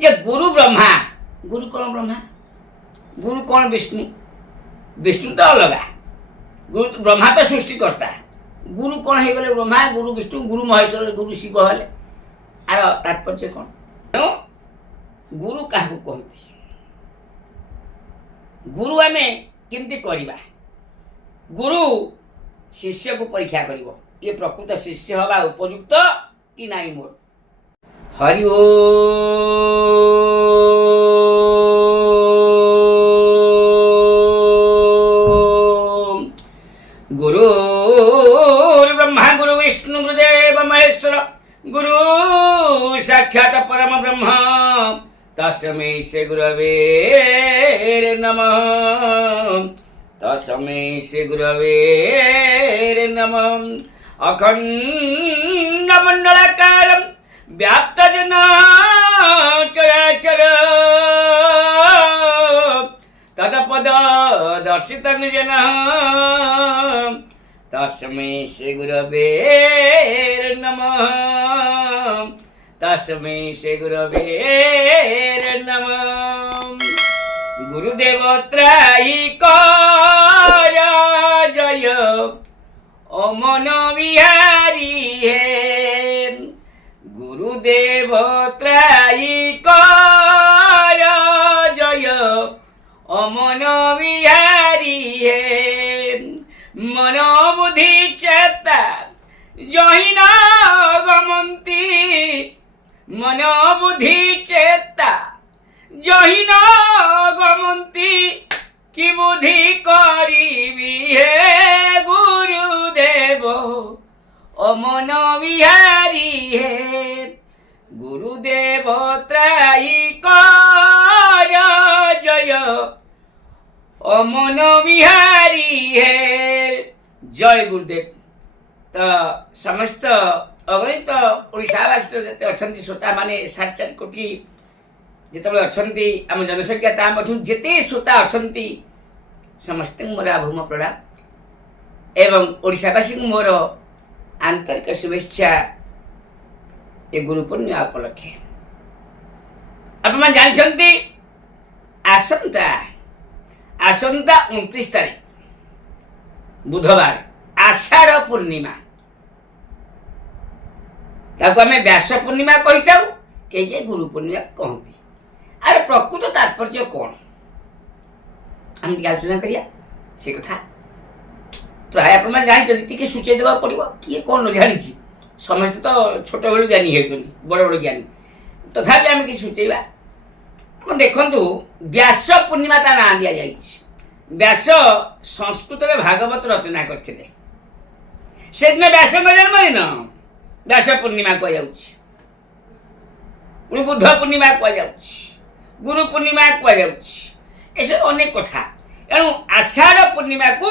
जे गुरु ब्रह्मा गुरु कौन ब्रह्मा गुरु कौन विष्णु विष्णु तो अलग गुरु ब्रह्मा तो सृष्टि करता गुरु कौन हो गले ब्रह्मा गुरु विष्णु गुरु महेश्वर गुरु शिव हेले आर तात्पर्य कौन गुरु क्या कहते गुरु आम केमती करवा गुरु शिष्य को परीक्षा कर ये प्रकृत शिष्य हवा उपयुक्त कि नहीं मोर हरि ओम गुरुर्ब्रह्मा गुरु विष्णु गुरुदेव महेश्वर गुरु साक्षात परम ब्रह्म तस्मै श्री गुरवे नमः तस्मै श्री गुरवे नमः अखंड मंडलाकारं व्याप्तजन चराचर तदपद दर्शितं जन तस्मै श्री गुरवे नमः तस्मै श्री गुरवे नमः गुरुदेव त्रायिकर जय अमन बिहारी है गुरुदेव त्रायिकर जय अमन बिहारी है मन बुद्धि चेता जहि न गमंती मन बुद्धि चेता जहि न गमंती कि बुद्धि करिबी हे गुरुदेव अमन बिहारी हे गुरुदेव त्रायिकर जय अमन बिहारी है जय गुरुदेव। तो समस्त अगणित ओडिशावासी जते अछंती श्रोता माने 4.5 कोटी जितेबाला अछंती आम जनसंख्या ता मधु जेते श्रोता अछंती समस्त मोर आभूम प्रणाम एवं ओडिशावासी मोर आंतरिक शुभेच्छा ये गुरु पूर्णिमा उपलक्षे आप जानते आसंता 29 तारीख बुधवार आषाढ़ पूर्णिमा ताको आमे व्यास पूर्णिमा कही थाउ के ये गुरु पूर्णिमा कहती आर प्रकृत तात्पर्य कौन हम आलोचना करिया से कथा प्राय आप जानी सूचे देवा पड़ो किए कौन जानी समस्त तो छोट बड़ ज्ञानी होती बड़ बड़ ज्ञानी तथापि आम कि सूचेवा देखु व्यास पूर्णिमा ता ना दि जाए व्यास संस्कृत भागवत रचना करते से दिन व्यास जन्मदिन व्यास पूर्णिमा कह बुध पूर्णिमा कह गुरु पूर्णिमा कह अनेक कथा एणु आषाढ़ पूर्णिमा को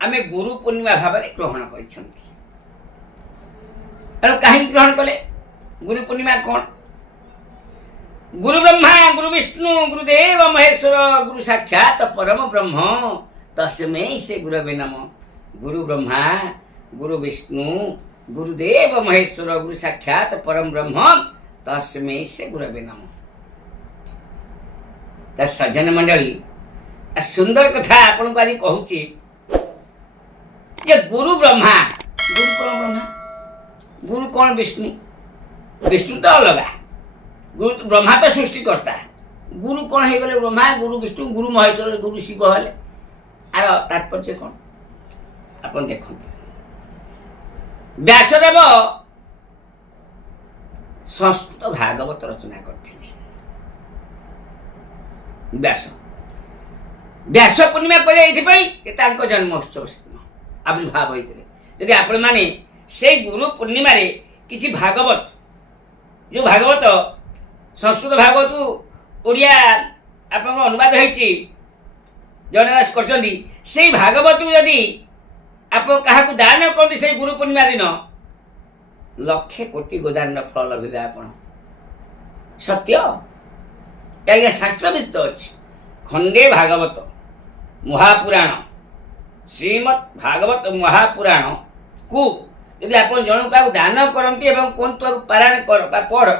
आम गुरु पूर्णिमा भाव में ग्रहण कर कहीं ग्रहण कले गुरु पूर्णिमा कौन गुरु ब्रह्मा गुरु विष्णु गुरुदेव महेश्वर गुरु साक्षात परम ब्रह्म तस्मै श्री गुरवे नमः गुरु ब्रह्मा गुरु विष्णु गुरुदेव महेश्वर गुरु साक्षात परम ब्रह्म तस्मै श्री गुरवे नमः। तो सज्जन मंडली सुंदर कथा आपन को आज कहूची जे गुरु ब्रह्मा गुरु कौन ब्रह्मा गुरु कौन विष्णु विष्णु तो अलग गुरु ब्रह्मा तो सृष्टि करता गुरु कौन हो गले ब्रह्मा गुरु विष्णु गुरु महेश्वर गुरु शिव हेले आर तात्पर्य कौन आपन देखो व्यासदेव संस्कृत भागवत रचना करथिले व्यास व्यास पूर्णिमा कहले एथि जन्मोत्सव आविर्भाव होते यदि आपण माने से गुरु पूर्णिमा रे किसी भागवत जो भागवत संस्कृत भागवत ओडिया आप अनुवाद होती जनास कर भागवत यदि आप क्या दान करते से गुरु पूर्णिमा दिन लक्षे कोटी गोदान फल लभिले आप सत्य क्या शास्त्रवित्त अच्छी खंडे भागवत महापुराण श्रीमद् भागवत महापुराण को यदि आप जन क्या दान करती कहतु पारायण कर पढ़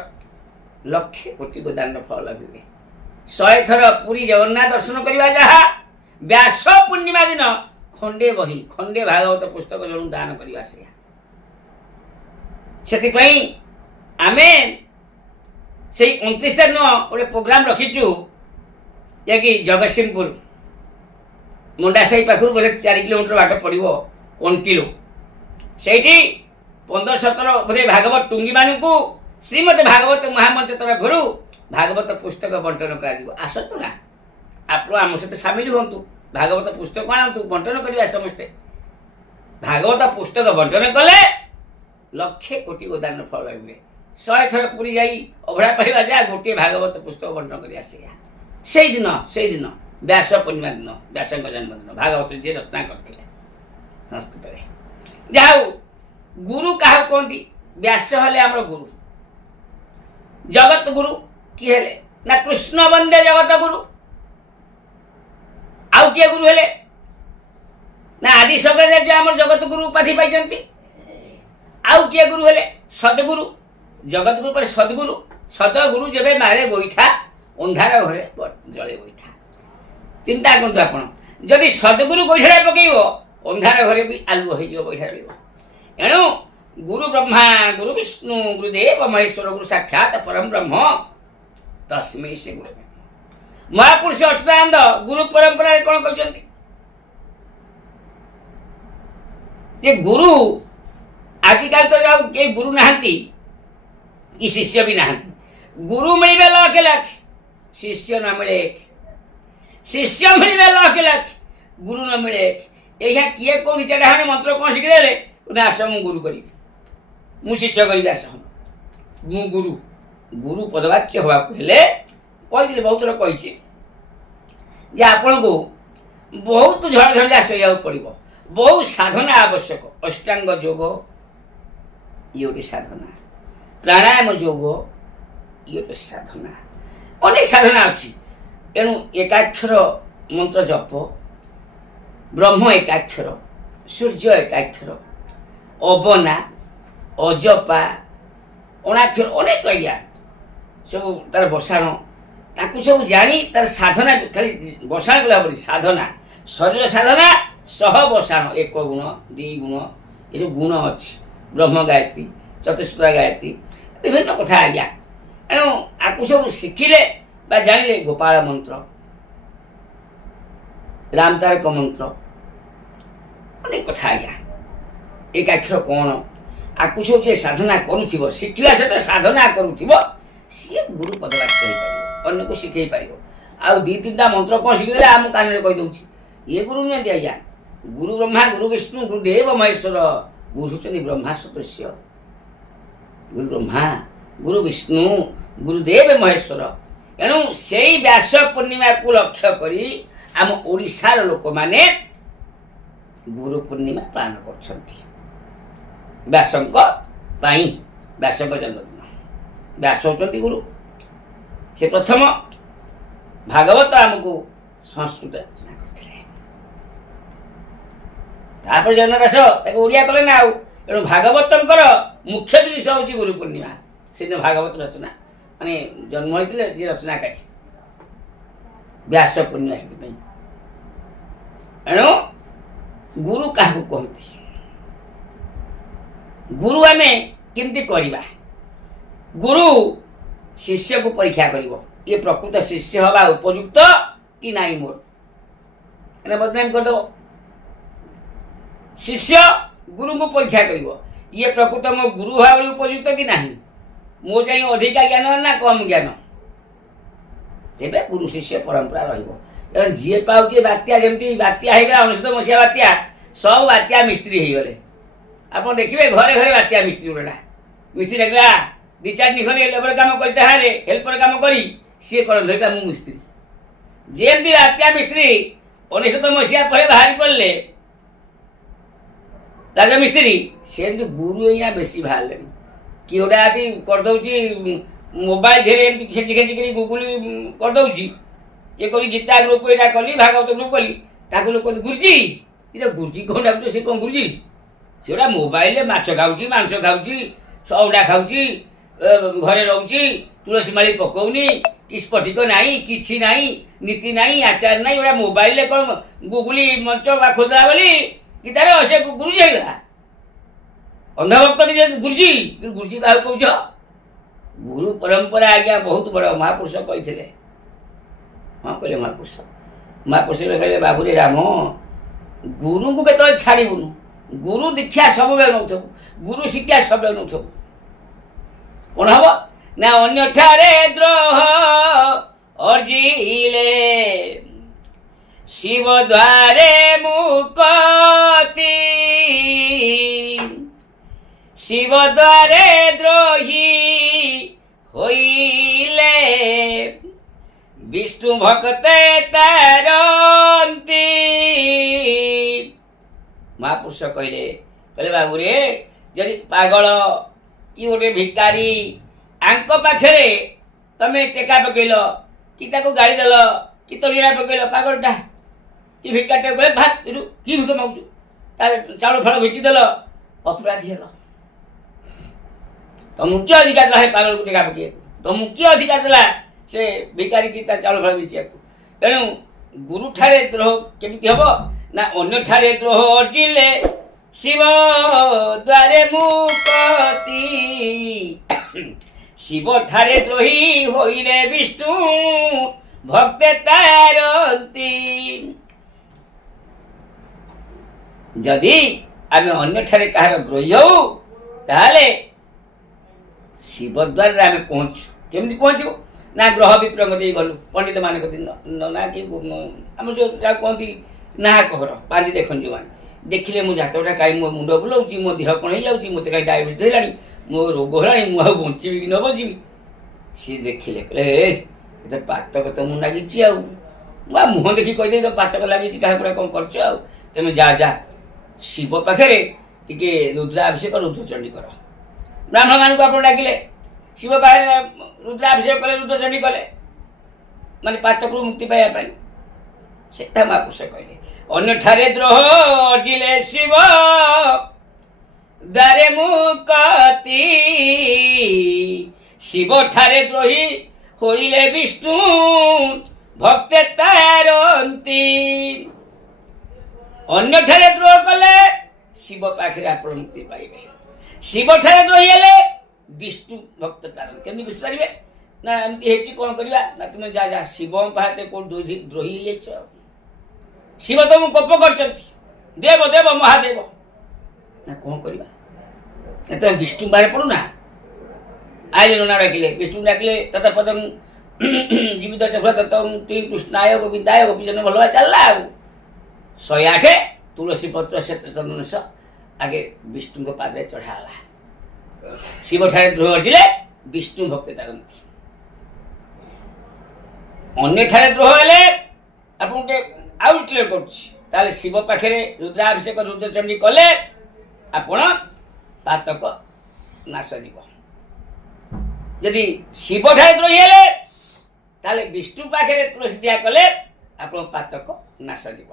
ଲକ୍ଷେ କୋଟି ଗୋଦାନର ଫଳ ଲଭିବେ। 100 ଥର ପୁରୀ ଜଗନ୍ନାଥ ଦର୍ଶନ କରିବା ଯାହା, ବ୍ୟାସ ପୂର୍ଣ୍ଣିମା ଦିନ ଖଣ୍ଡେ ବହି ଖଣ୍ଡେ ଭାଗବତ ପୁସ୍ତକ ଜଣକୁ ଦାନ କରିବା ସେଇଆ। ସେଥିପାଇଁ ଆମେ ସେଇ 29 ତାରିଖ ଗୋଟେ ପ୍ରୋଗ୍ରାମ ରଖିଛୁ, ଯାହାକି ଜଗତସିଂହପୁର ମୁଣ୍ଡାସାହି ପାଖରୁ ବୋଧେ 4 କିଲୋମିଟର ବାଟ ପଡ଼ିବ କଣ୍ଟିଲୋ। ସେଇଠି 15-17 ବୋଧେ ଭାଗବତ ଟୁଙ୍ଗୀମାନଙ୍କୁ ଶ୍ରୀମଦ ଭାଗବତ ମହାମଞ୍ଚ ତରଫରୁ ଭାଗବତ ପୁସ୍ତକ ବଣ୍ଟନ କରାଯିବ। ଆସନ୍ତୁ ନା, ଆପଣ ଆମ ସହିତ ସାମିଲ ହୁଅନ୍ତୁ, ଭାଗବତ ପୁସ୍ତକ ଆଣନ୍ତୁ, ବଣ୍ଟନ କରିବା ସମସ୍ତେ। ଭାଗବତ ପୁସ୍ତକ ବଣ୍ଟନ କଲେ ଲକ୍ଷେ କୋଟି ଗୋଦାନର ଫଳ ଲଭିବେ। 100 ଥର ପୁରୀ ଯାଇ ଅଭଡ଼ା ପାଇବା ଯାହା, ଗୋଟିଏ ଭାଗବତ ପୁସ୍ତକ ବଣ୍ଟନ କରି ଆସିବା। ସେଇଦିନ ବ୍ୟାସ ପୂର୍ଣ୍ଣିମା ଦିନ, ବ୍ୟାସଙ୍କ ଜନ୍ମଦିନ, ଭାଗବତ ଯିଏ ରଚନା କରିଥିଲେ ସଂସ୍କୃତରେ। ଯାହା ହଉ, ଗୁରୁ କାହାକୁ କହନ୍ତି? ବ୍ୟାସ ହେଲେ ଆମର ଗୁରୁ, ଜଗତ ଗୁରୁ। କିଏ ହେଲେ ନା କୃଷ୍ଣ ବନ୍ଦେ ଜଗତ ଗୁରୁ। ଆଉ କିଏ ଗୁରୁ ହେଲେ ନା ଆଦି ଶଙ୍କରାଚାର୍ଯ୍ୟ ଆମର ଜଗତ ଗୁରୁ ଉପାଧି ପାଇଛନ୍ତି। ଆଉ କିଏ ଗୁରୁ ହେଲେ? ସଦଗୁରୁ। ଜଗତ ଗୁରୁ ପରେ ସଦଗୁରୁ। ସଦଗୁରୁ ଯେବେ ମାରେ ଗୋଇଠା, ଅନ୍ଧାର ଘରେ ଜଳେ ଗୋଇଠା। ଚିନ୍ତା କରନ୍ତୁ ଆପଣ, ଯଦି ସଦଗୁରୁ ଗୋଇଠାଟା ପକେଇବ, ଅନ୍ଧାର ଘରେ ବି ଆଲୁଅ ହେଇଯିବ, ଗୋଇଠା ଜଳିବ। ଏଣୁ ଗୁରୁ ବ୍ରହ୍ମା ଗୁରୁ ବିଷ୍ଣୁ ଗୁରୁଦେବ ମହେଶ୍ୱର ଗୁରୁ ସାକ୍ଷାତ ପରମ ବ୍ରହ୍ମ ତସ୍ମୈ ଶ୍ରୀ ଗୁରୁ। ମହାପୁରୁଷ ଅଚ୍ୟୁତାନନ୍ଦ ଗୁରୁ ପରମ୍ପରାରେ କ'ଣ କହିଛନ୍ତି? ଯେ ଗୁରୁ, ଆଜିକାଲି ତ ଆଉ କେହି ଗୁରୁ ନାହାନ୍ତି କି ଶିଷ୍ୟ ବି ନାହାନ୍ତି। ଗୁରୁ ମିଳିବେ ଲକ୍ଷ ଲକ୍ଷ, ଶିଷ୍ୟ ନ ମିଳେ ଏକ। ଶିଷ୍ୟ ମିଳିବେ ଲକ୍ଷ ଲକ୍ଷ, ଗୁରୁ ନ ମିଳେ ଏକ। ଏଇଆ କିଏ କୋଉ 2-4ଟା ଖଣ୍ଡେ ମନ୍ତ୍ର କ'ଣ ଶିଖିଦେଲେ, ଆସ ମୁଁ ଗୁରୁ କରିବି, ମୁଁ ଶିଷ୍ୟ କରିବି, ଆସ ମୁଁ ଗୁରୁ। ଗୁରୁ ପଦବାଚ୍ୟ ହେବାକୁ ହେଲେ କହିଥିଲି, ବହୁତ ଥର କହିଛି ଯେ ଆପଣଙ୍କୁ ବହୁତ ଝଡ଼ଝଞ୍ଜା ସହିବାକୁ ପଡ଼ିବ, ବହୁ ସାଧନା ଆବଶ୍ୟକ। ଅଷ୍ଟାଙ୍ଗ ଯୋଗ ଇଏ ଗୋଟେ ସାଧନା, ପ୍ରାଣାୟାମ ଯୋଗ ଇଏ ଗୋଟେ ସାଧନା, ଅନେକ ସାଧନା ଅଛି। ଏଣୁ ଏକାକ୍ଷର ମନ୍ତ୍ର ଜପ, ବ୍ରହ୍ମ ଏକାକ୍ଷର, ସୂର୍ଯ୍ୟ ଏକାକ୍ଷର, ଅବନା, ଅଜପା, ଅଣାକ୍ଷର, ଅନେକ ଆଜ୍ଞା ସବୁ ତାର ବସାଣ, ତାକୁ ସବୁ ଜାଣି ତାର ସାଧନା, ଖାଲି ବସାଣ କଲା ପରି ସାଧନା, ଶରୀର ସାଧନା ସହ ବସାଣ, 1 ଗୁଣ 2 ଗୁଣ ଏସବୁ ଗୁଣ ଅଛି। ବ୍ରହ୍ମ ଗାୟତ୍ରୀ, ଚତୁଷ୍ପଦା ଗାୟତ୍ରୀ, ବିଭିନ୍ନ କଥା ଆଜ୍ଞା। ଏଣୁ ଆକୁ ସବୁ ଶିଖିଲେ ବା ଜାଣିଲେ, ଗୋପାଳ ମନ୍ତ୍ର, ରାମତାରକ ମନ୍ତ୍ର, ଅନେକ କଥା ଆଜ୍ଞା। ଏକାକ୍ଷର କ'ଣ, ଆକୁ ସବୁ ଯିଏ ସାଧନା କରୁଥିବ, ଶିଖିବା ସହିତ ସାଧନା କରୁଥିବ, ସିଏ ଗୁରୁ ପଦବାଚ୍ୟ ହେଇପାରିବ, ଅନ୍ୟକୁ ଶିଖେଇ ପାରିବ। ଆଉ 2-3ଟା ମନ୍ତ୍ର କ'ଣ ଶିଖିଦେଲେ ଆମ କାନରେ କହିଦେଉଛି, ଇଏ ଗୁରୁ ନୁହନ୍ତି ଆଜ୍ଞା। ଗୁରୁ ବ୍ରହ୍ମା ଗୁରୁ ବିଷ୍ଣୁ ଗୁରୁଦେବ ମହେଶ୍ୱର, ଗୁରୁ ହେଉଛନ୍ତି ବ୍ରହ୍ମା ସଦୃଶ୍ୟ। ଗୁରୁ ବ୍ରହ୍ମା ଗୁରୁ ବିଷ୍ଣୁ ଗୁରୁଦେବ ମହେଶ୍ୱର। ଏଣୁ ସେଇ ବ୍ୟାସ ପୂର୍ଣ୍ଣିମାକୁ ଲକ୍ଷ୍ୟ କରି ଆମ ଓଡ଼ିଶାର ଲୋକମାନେ ଗୁରୁ ପୂର୍ଣ୍ଣିମା ପାଳନ କରୁଛନ୍ତି। ବ୍ୟାସଙ୍କ ପାଇଁ, ବ୍ୟାସଙ୍କ ଜନ୍ମଦିନ। ବ୍ୟାସ ହେଉଛନ୍ତି ଗୁରୁ। ସେ ପ୍ରଥମ ଭାଗବତ ଆମକୁ ସଂସ୍କୃତ ରଚନା କରିଥିଲେ, ତାପରେ ଜନଦାସ ତାକୁ ଓଡ଼ିଆ କଲେ ନା ଆଉ। ଏଣୁ ଭାଗବତଙ୍କର ମୁଖ୍ୟ ଜିନିଷ ହେଉଛି ଗୁରୁ ପୂର୍ଣ୍ଣିମା। ସେଦିନ ଭାଗବତ ରଚନା, ମାନେ ଜନ୍ମ ହୋଇଥିଲେ ଯିଏ ରଚନାକାରୀ, ବ୍ୟାସ ପୂର୍ଣ୍ଣିମା। ସେଥିପାଇଁ ଏଣୁ ଗୁରୁ କାହାକୁ କହନ୍ତି? ଗୁରୁ ଆମେ କେମିତି କରିବା? ଗୁରୁ ଶିଷ୍ୟକୁ ପରୀକ୍ଷା କରିବ, ଇଏ ପ୍ରକୃତ ଶିଷ୍ୟ ହେବା ଉପଯୁକ୍ତ କି ନାହିଁ ମୋର, ଏଇଟା ବଦନାମ କରିଦେବ। ଶିଷ୍ୟ ଗୁରୁଙ୍କୁ ପରୀକ୍ଷା କରିବ, ଇଏ ପ୍ରକୃତ ମୋ ଗୁରୁ ହେବା ଭଳି ଉପଯୁକ୍ତ କି ନାହିଁ, ମୋ ଯାଇ ଅଧିକା ଜ୍ଞାନ ନା କମ୍ ଜ୍ଞାନ, ତେବେ ଗୁରୁ ଶିଷ୍ୟ ପରମ୍ପରା ରହିବ। ଯିଏ ପାଉଛି ବାତ୍ୟା, ଯେମିତି ବାତ୍ୟା ହେଇଗଲା 19 ମସିହା ବାତ୍ୟା, ସବୁ ବାତ୍ୟା ମିସ୍ତ୍ରୀ ହେଇଗଲେ। ଆପଣ ଦେଖିବେ ଘରେ ଘରେ ବାତ୍ୟା ମିସ୍ତ୍ରୀ ଗୁଡ଼ା, ମିସ୍ତ୍ରୀ ଡାକିଲା 2-4 ଦିନ ଖଣ୍ଡେ ଲେବର କାମ କରିତେ ହାରେ, ହେଲ୍ପର କାମ କରି ସିଏ କ'ଣ ଧରିଲା ମୁଁ ମିସ୍ତ୍ରୀ। ଯେମିତି ବାତ୍ୟା ମିସ୍ତ୍ରୀ 19 ମସିହା ପରେ ବାହାରି ପଡ଼ିଲେ ରାଜମିସ୍ତ୍ରୀ, ସେମିତି ଗୁରୁ ଏଇନା ବେଶୀ ବାହାରିଲେଣି। କିଏ ଗୋଟେ ଆଜି କରିଦେଉଛି ମୋବାଇଲ ଧିରେ ଏମିତି ଖେଚି ଖେଚିକରି ଗୁଗୁଲ କରିଦେଉଛି, ଇଏ କରି ଗୀତା ଗ୍ରୁପ୍ ଏଇଟା କଲି, ଭାଗବତ ଗ୍ରୁପ୍ କଲି, ତାକୁ ଲୋକ ଗୁରୁଜୀ, ଏଇଟା ଗୁରୁଜୀ କ'ଣ ଡାକୁଛ? ସେ କ'ଣ ଗୁରୁଜୀ? ସେଗୁଡ଼ା ମୋବାଇଲରେ ମାଛ ଖାଉଛି, ମାଂସ ଖାଉଛି, ଅଣ୍ଡା ଖାଉଛି, ଘରେ ରହୁଛି, ତୁଳସୀ ମାଳି ପକଉନି କି ସ୍ଫଟିକ ନାହିଁ କିଛି ନାହିଁ ନୀତି ନାହିଁ ଆଚାର ନାହିଁ ଏଗୁଡ଼ା ମୋବାଇଲରେ କ'ଣ ଗୁଗୁଲି ମଞ୍ଚ ବା ଖୋଲିଦେଲା ବୋଲି କି ତାର ସେ ଗୁରୁଜୀ ହେଇଗଲା ଅନ୍ଧଭକ୍ତ ନିଜେ ଗୁରୁଜୀ ଗୁରୁଜୀ କାହାକୁ କହୁଛ ଗୁରୁ ପରମ୍ପରା ଆଜ୍ଞା ବହୁତ ବଡ଼ ମହାପୁରୁଷ କହିଥିଲେ ହଁ କହିଲେ ମହାପୁରୁଷ କହିଲେ ବାବୁରେ ରାମ ଗୁରୁଙ୍କୁ କେତେବେଳେ ଛାଡ଼ିବୁନୁ ଗୁରୁ ଦୀକ୍ଷା ସବୁବେଳେ ନେଉଥିବୁ ଗୁରୁ ଶିକ୍ଷା ସବୁବେଳେ ନେଉଥିବୁ କ'ଣ ହବ ନା ଅନ୍ୟଠାରେ ଦ୍ରୋହ ଅର୍ଜିଲେ ଶିବ ଦ୍ୱାରେ ମୁକତି ଶିବ ଦ୍ୱାରେ ଦ୍ରୋହୀ ହୋଇଲେ ବିଷ୍ଣୁ ଭକ୍ତେ ତାରନ୍ତି ମହାପୁରୁଷ କହିଲେ ବାବୁରେ ଯଦି ପାଗଳ କି ଗୋଟେ ଭିକାରୀ ଆଙ୍କ ପାଖରେ ତମେ ଟେକା ପକେଇଲ କି ତାକୁ ଗାଳି ଦେଲ କି ତଳିଆ ପକେଇଲ ପାଗଳଟା କି ଭିକାରୀଟା କହିଲେ ଭାତ କି ଭିକ ମାଗୁଛୁ ତାର ଚାଉଳ ଫଳ ବେଚିଦେଲ ଅପରାଧୀ ହେଲ ତମକୁ କିଏ ଅଧିକାର ଦେଲା ହେ ପାଗଳକୁ ଟେକା ପକେଇବାକୁ ତମକୁ କିଏ ଅଧିକାର ଦେଲା ସେ ଭିକାରୀ କି ତା ଚାଉଳ ଫଳ ବେଚିବାକୁ ତେଣୁ ଗୁରୁଠାରେ ଦ୍ରୋହ କେମିତି ହବ ନା ଅନ୍ୟଠାରେ ଦ୍ରୋହ ଅର୍ଜିଲେ ଶିବ ଦ୍ୱାରେ ମୁକତି ଶିବ ଠାରେ ଦ୍ରୋହୀ ହୋଇଲେ ବିଷ୍ଣୁ ଭକ୍ତେ ତାରନ୍ତି ଯଦି ଆମେ ଅନ୍ୟଠାରେ କାହାର ଦ୍ରୋହୀ ହଉ ତାହେଲେ ଶିବ ଦ୍ୱାରରେ ଆମେ ପହଞ୍ଚୁ କେମିତି ପହଞ୍ଚିବୁ ନା ଗ୍ରହ ବିପ୍ରଙ୍ଗ ଦେଇ ଗଲୁ ପଣ୍ଡିତ ମାନଙ୍କ ନା କି ଆମର ଯୋଉ ଯାହା କହନ୍ତି ନାହାକହର ବାଜି ଦେଖନ୍ତି ଯୋଉମାନେ ଦେଖିଲେ ମୋ ଜାତକଟା କାହିଁ ମୋ ମୁଣ୍ଡ ବୁଲାଉଛି ମୋ ଦେହ କ'ଣ ହେଇଯାଉଛି ମୋତେ କାହିଁ ଡାଇବେଟିସ୍ ହେଲାଣି ମୋ ରୋଗ ହେଲାଣି ମୁଁ ଆଉ ବଞ୍ଚିବି କି ନ ବଞ୍ଚିବି ସିଏ ଦେଖିଲେ କହିଲେ ଏ ପାତକ ତ ମୁଁ ଲାଗିଛି ଆଉ ମୁଁ ଆଉ ମୁହଁ ଦେଖି କହିଦେଇ ତ ପାତକ ଲାଗିଛି କାହା ପରେ କ'ଣ କରୁଛ ଆଉ ତମେ ଯା ଶିବ ପାଖରେ ଟିକେ ରୁଦ୍ରାଭିଷେକ ରୁଦ୍ରଚଣ୍ଡୀ କର ବ୍ରାହ୍ମଣମାନଙ୍କୁ ଆପଣ ଡାକିଲେ ଶିବ ପାଖରେ ରୁଦ୍ରାଭିଷେକ କଲେ ରୁଦ୍ରଚଣ୍ଡୀ କଲେ ମାନେ ପାତକରୁ ମୁକ୍ତି ପାଇବା ପାଇଁ ସେଟା ମହାପୁରୁଷ କହିଲେ ଅନ୍ୟଠାରେ ଦ୍ରୋହ ଅର୍ଜିଲେ ଶିବ ଦ୍ୱାରେ ମୁକତି ଶିବ ଠାରେ ଦ୍ରୋହୀ ହୋଇଲେ ବିଷ୍ଣୁ ଭକ୍ତେ ତାରନ୍ତି ଅନ୍ୟଠାରେ ଦ୍ରୋହ କଲେ ଶିବ ପାଖରେ ଆପଣ ମୁକ୍ତି ପାଇବେ ଶିବ ଠାରେ ଦ୍ରୋହୀ ହେଲେ ବିଷ୍ଣୁ ଭକ୍ତ ତାରନ୍ତି କେମିତି ବିଷ୍ଣୁ ତାରିବେ ନା ଏମିତି ହେଇଛି କ'ଣ କରିବା ନା ତୁମେ ଯା ଶିବ ପାଖରେ କୋଉଠି ଦ୍ରୋହୀ ହେଇଯାଇଛ ଶିବ ତମକୁ କୋପ କରିଛନ୍ତି ଦେବ ମହାଦେବ ନା କ'ଣ କରିବା ତମେ ବିଷ୍ଣୁ ବାହାରେ ପଡୁନା ଆଇଲେ ନନା ଡାକିଲେ ବିଷ୍ଣୁ ଡାକିଲେ ତତ ପଦଂ ଜୀବିତ ଚକ୍ର ତତଂ ତୁଇ କୃଷ୍ଣାୟ ଗୋବିନ୍ଦାୟ ଗୋପୀଜନ ଭଲ ଚାଲିଲା ଆଉ 108 ତୁଳସୀ ପତ୍ର ଶ୍ଵେତ ଚନ୍ଦନ ଆଗେ ବିଷ୍ଣୁଙ୍କ ପାଦରେ ଚଢ଼ା ହେଲା ଶିବଠାରେ ଦ୍ରୋହ ଅର୍ଜିଲେ ବିଷ୍ଣୁ ଭକ୍ତେ ତାରନ୍ତି ଅନ୍ୟଠାରେ ଦ୍ରୋହ ହେଲେ ଆପଣ ଗୋଟେ ଆଉ କ୍ଲିୟର କରୁଛି ତାହେଲେ ଶିବ ପାଖରେ ରୁଦ୍ରାଭିଷେକ ରୁଦ୍ରଚଣ୍ଡୀ କଲେ ଆପଣ ପାତକ ନାଶ ଯିବ ଯଦି ଶିବଠାରେ ଦ୍ରୋହୀ ହେଲେ ତାହେଲେ ବିଷ୍ଣୁ ପାଖରେ ତୁଳସୀ ଦିଆ କଲେ ଆପଣ ପାତକ ନାଶ ଯିବ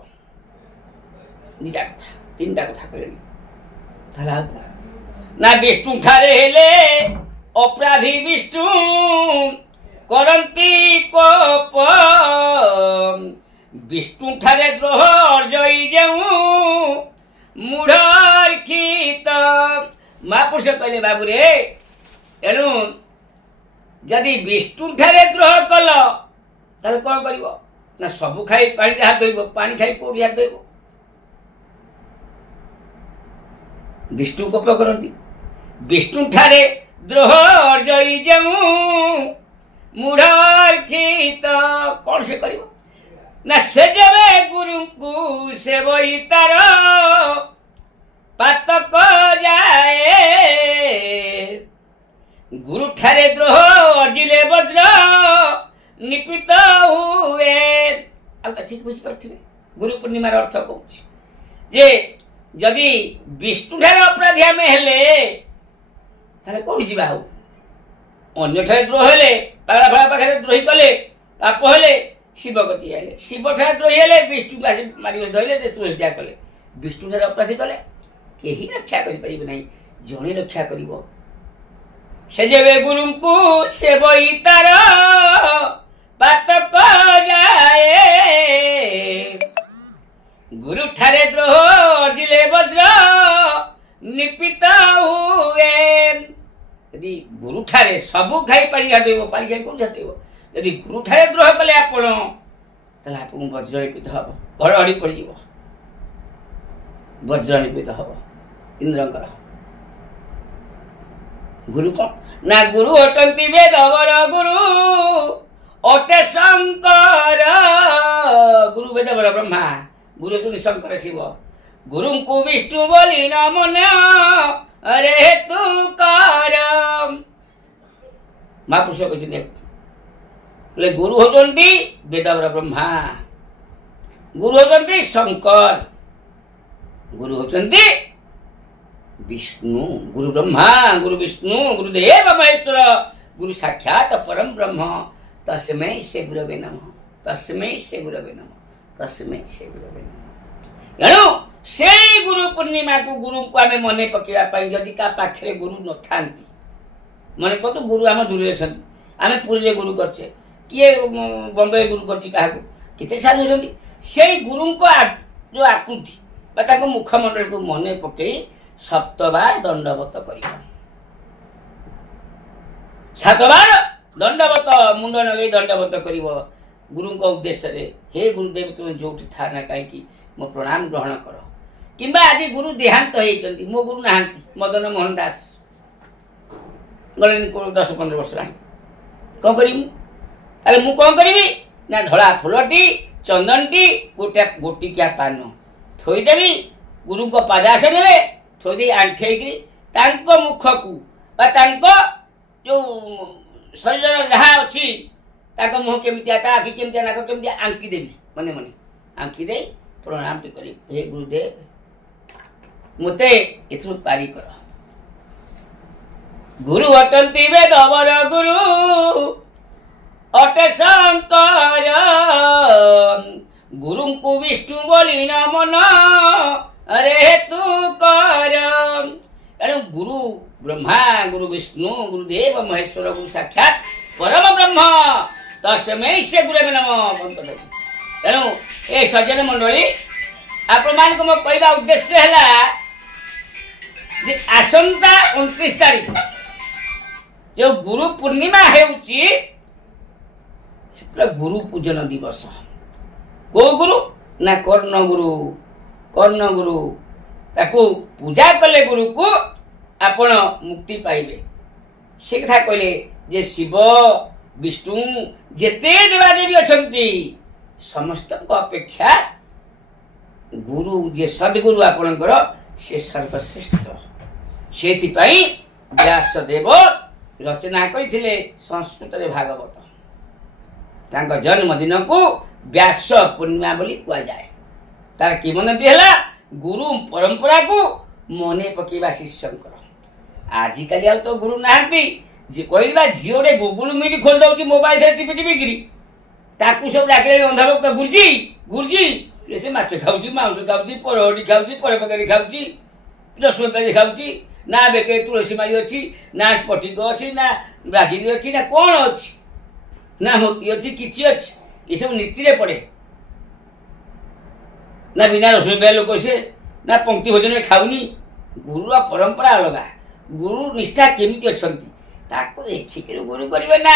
ଦିଟା କଥା ତିନିଟା କଥା କହିଲେନି ତାହେଲେ ଆଉ କଣ ନା ବିଷ୍ଣୁ ଠାରେ ହେଲେ ଅପରାଧୀ ବିଷ୍ଣୁ କରନ୍ତି କୋପ ବିଷ୍ଣୁ ଠାରେ ଦ୍ରୋହ ଅର୍ଜଇ ଯେଉଁ ମୂଢ଼ର୍ଖିତ ମହାପୁରୁଷ କହିଲେ ବାବୁରେ ଏଣୁ ଯଦି ବିଷ୍ଣୁ ଠାରେ ଦ୍ରୋହ କଲ ତାହେଲେ କ'ଣ କରିବ ନା ସବୁ ଖାଇ ପାଣିରେ ହାତ ଧୋଇବ ପାଣି ଖାଇ କୋଉଠି ହାତ ଧୋଇବ ବିଷ୍ଣୁ କୋପ କରନ୍ତି ବିଷ୍ଣୁ ଠାରେ ଦ୍ରୋହ ଅର୍ଜଇ ଯେଉଁ ମୂଢ଼ର୍ଖିତ କ'ଣ ସେ କରିବ ନା ସେ ଯେବେ ଗୁରୁଙ୍କୁ ସେବଇ ତାର ପାତକ ଯାଏ ଗୁରୁ ଠାରେ ଦ୍ରୋହ ଅର୍ଜିଲେ ବଜ୍ର ନିପିତ ହୁଏ ଆଉ ତ ଠିକ ବୁଝିପାରୁଥିବେ ଗୁରୁ ପୂର୍ଣ୍ଣିମାର ଅର୍ଥ କହୁଛି ଯେ ଯଦି ବିଷ୍ଣୁ ଠାରେ ଅପରାଧୀ ଆମେ ହେଲେ ତାହେଲେ କୋଉଠି ଯିବା ଆଉ ଅନ୍ୟଠାରେ ଦ୍ରୋହ ହେଲେ ପାଗଳା ଫଳା ପାଖରେ ଦ୍ରୋହୀ କଲେ ପାପ ହେଲେ ଶିବ ଗତି ହେଲେ ଶିବ ଠାରେ ଦ୍ରୋହୀ ହେଲେ ବିଷ୍ଣୁକୁ ଆସି ମାରି ଧରିଲେ ତୁଳସୀ ଦିଆ କଲେ ବିଷ୍ଣୁ ଠାରେ ଅପରାଧୀ କଲେ କେହି ରକ୍ଷା କରିପାରିବେ ନାହିଁ ଜଣେ ରକ୍ଷା କରିବ से जेबे गुरु को से बई तार पातक जाए गुरु ठारे द्रोह अर्जिले वज्र निपित हुए यदि गुरु ठारे सबू खाई पारी हातेब पारी खाई कौन हातेब यदि गुरु ठारे द्रोह कले आपण ताले आपन वज्र निपित हब घड़घड़ी पड़ जीव वज्र निपित हब इंद्रंकर गुरु कौन ना गुरु अटंती वेदवर गुरु अटे शंकर गुरु वेदवर ब्रह्मा गुरु होती शंकर शिव गुरु को विष्णु बोली न मन अरे तू कर महापुरुष कहते गुरु होती वेदवर ब्रह्मा गुरु होती शंकर गुरु होती विष्णु गुरु ब्रह्मा गुरु विष्णु गुरुदेव महेश्वर गुरु साक्षात परम ब्रह्म तस्मै से गुरवे नमः तस्मै से गुरवे नमः तस्मै से गुरवे नमः एणु से गुरु पूर्णिमा को गुरु को आम मन पकड़ा जदि का पाखे गुरु न था मन पक गुरु आम दूर आम पुरी गुरु करचे किए बम्बे गुरु करते साधु से गुरु को जो आकृति मुखमंडल को मन पकई 7 बार दंडवत कर 7 बार दंडवत मुंड नगे दंडवत कर गुरु उद्देश्य हे गुरुदेव तुम जो था ना कहीं मो प्रणाम ग्रहण कर किंबा आज गुरु देहांत होती मो गुरु ना मदन मोहन दास गले 10-15 वर्ष ला कौन करी मु कौन करी ना धड़ा फुलटी चंदनटी गोटिकिया पान थोईदेवी गुरु को पादासन थोड़ी आंठेकरी मुख को जो शरीर जहाँ अच्छी मुह केमती आखि केमती नाक केमती आंकी देवी मने मने आंकी दे प्रणाम करी हे गुरुदेव मते एथु पारी कर गुरु अटंती वेदवर गुरु अटे शंकर गुरु को विष्णु बोली न मन अरे तू कर गुरु ब्रह्मा गुरु विष्णु गुरुदेव महेश्वर गुरु साक्षात परम ब्रह्म तस्मै से गुरवे नमः तेणु ए सज्जन मंडली आपण मान को मो कहबा उद्देश्य है आसंता 29 तारीख जो गुरु पूर्णिमा हेउची गुरु पूजन दिवस को गुरु ना कर्ण गुरु ताकू पूजा कले गुरु को आपण मुक्ति पाइबे से कथा कहले जे शिव विष्णु जेते देवादेवी अछंती समस्त अपेक्षा गुरु जे सद्गुरु आपणकर से सर्वश्रेष्ठ से व्यासदेव रचना करथिले संस्कृत रे भागवत तांका जन्मदिन को व्यास पूर्णिमा बोली कहा जाए तार कि मनती है गुरु परंपरा को मने पकेबा शिष्यंकर आजिकल तो गुरु नहांती जे कहवा झीओटे गूगल मीट खोल दउची मोबाइल से टिपि टिपि गिरी ताकू सब डाके अंधाभक्त गुरुजी गुरुजी से माछ खाऊची मांस खाऊची परहड़ी खाऊची परपकारी खाऊची रसोई पेज खाऊची ना बेके तुलसी माली अच्छी ना स्फटिक अच्छी ना ब्राजिल अच्छी ना कौन अच्छी ना मोती अच्छी किसी अच्छी ये सब नीति रे पड़े ना बिना रसोई पे लोक से ना पंक्ति भोजन में खाऊनी गुरु परंपरा अलग गुरु निष्ठा केमिति अछंती ताको देखिक गुरु करिवे ना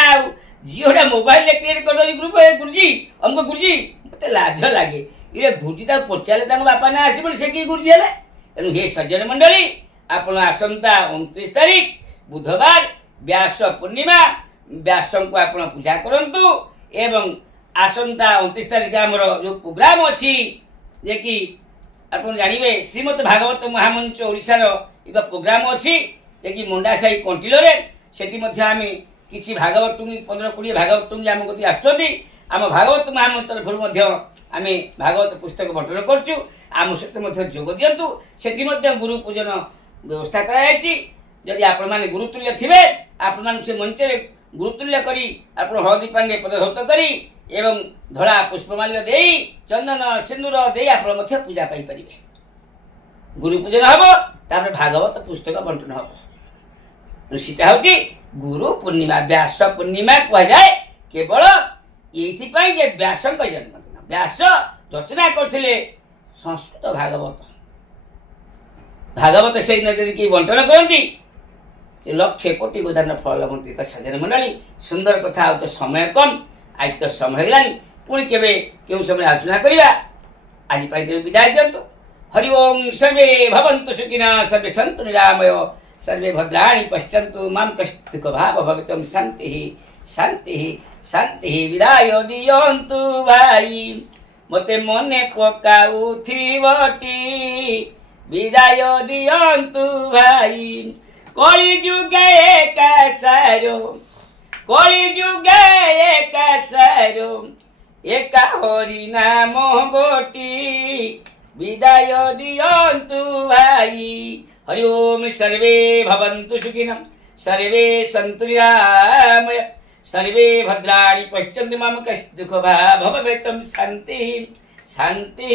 झीओटा मोबाइल ले क्रिएट कर दो ग्रुप गुरुजी हमको गुरुजी मते लाज लागे इरे गुरुजी ता पचाले तांग बापा ना आसी से की गुरुजी हेले एनु हे सज्जन मंडली आपण आसंता 29 तारीख बुधवार व्यास पूर्णिमा व्यासं को आपण पूजा करंतु एवं आसंता 29 तारीख हमर जो प्रोग्राम अछि जे कि आपण जानिबे श्रीमद भागवत महामंच ओडिसा रो एक प्रोग्राम अछि जे कि मुंडासाई कंटिलो रे सेठी मध्ये आमे किछि भागवत टुंगी 15-20 भागवत टुंगी आम गति आछथि आम भागवत महामंच तरफरु मध्ये आमे भागवत पुस्तक बंटन करछु आम सहित मध्ये जोग दियंतु सेठी मध्ये गुरु पूजन व्यवस्था करायछि यदि आपण माने गुरुतुल्य थिबे आपण मान से मंच रे गुरुतुल्य करी आपण हळदी पांडे पदधौत करी एवं धड़ा पुष्पमाल्य देई चंदन सिंदूर देई आपण मध्ये पूजा पाई परिबे गुरु पूजन हबो तापर भागवत पुस्तक बंटन हबो सीटा होची ଗୁରୁ ପୂର୍ଣ୍ଣିମା ବ୍ୟାସ ପୂର୍ଣ୍ଣିମା କୁହାଯାଏ କେବଳ ଏଇଥିପାଇଁ ଯେ ବ୍ୟାସଙ୍କ ଜନ୍ମଦିନ। ବ୍ୟାସ ରଚନା କରିଥିଲେ ସଂସ୍କୃତ ଭାଗବତ। ଭାଗବତ ସେଇଦିନ ଯଦି କେହି ବଣ୍ଟନ କରନ୍ତି ସେ ଲକ୍ଷେ କୋଟି ଗୋଦାନ ଫଳ ଲଭନ୍ତି। ତ ସଜ୍ଜନ ମଣ୍ଡଳୀ, ସୁନ୍ଦର କଥା, ଆଉ ତ ସମୟ କମ୍, ଆଜି ତ ସମୟ ହେଇଗଲାଣି। ପୁଣି କେବେ କେଉଁ ସମୟରେ ଆଲୋଚନା କରିବା। ଆଜି ପାଇଁ ତେବେ ବିଦାୟ ଦିଅନ୍ତୁ। ହରି ଓಂ। ସର୍ବେ ଭବନ୍ତୁ ସୁଖିନଃ, ସର୍ବେ ସନ୍ତୁ ନିରାମୟ, ସର୍ବେ ଭଦ୍ରାଣୀ ପଶ୍ୟନ୍ତୁ ମାଂ କଶ୍ଚିତ୍ ଦୁଃଖ ଭାବ ଭବେତୁମ୍। ଶାନ୍ତି ଶାନ୍ତି ଶାନ୍ତି। ବିଦାୟ ଦିଅନ୍ତୁ ଭାଇ, ମୋତେ ମନେ ପକାଉଥିବଟି। ବିଦାୟ ଦିଅନ୍ତୁ ଭାଇ। କଳି ଯୁଗେ ଏକା ସାର, କଳି ଯୁଗେ ଏକା ସାର, ଏକା ହରି ନାମ ଗୋଟି। ବିଦାୟ ଦିଅନ୍ତୁ ଭାଇ। ହରି ଓಂ। ସର୍ବେ ଭବନ୍ତୁ ସୁଖିନଃ, ସର୍ବେ ସନ୍ତୁ ନିରାମୟ, ସର୍ବେ ଭଦ୍ରାଣୀ ପଶ୍ୟନ୍ତୁ ମାଂ କଶ୍ଚିତ୍ ଦୁଃଖ ଭାବ ଭବେତୁମ୍। ଶାନ୍ତି ଶାନ୍ତି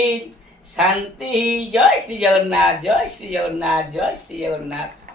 ଶାନ୍ତି। ଜୟ ଶ୍ରୀ ଜଗନ୍ନାଥ, ଜୟ ଶ୍ରୀ ଜଗନ୍ନାଥ, ଜୟ ଶ୍ରୀ ଜଗନ୍ନାଥ।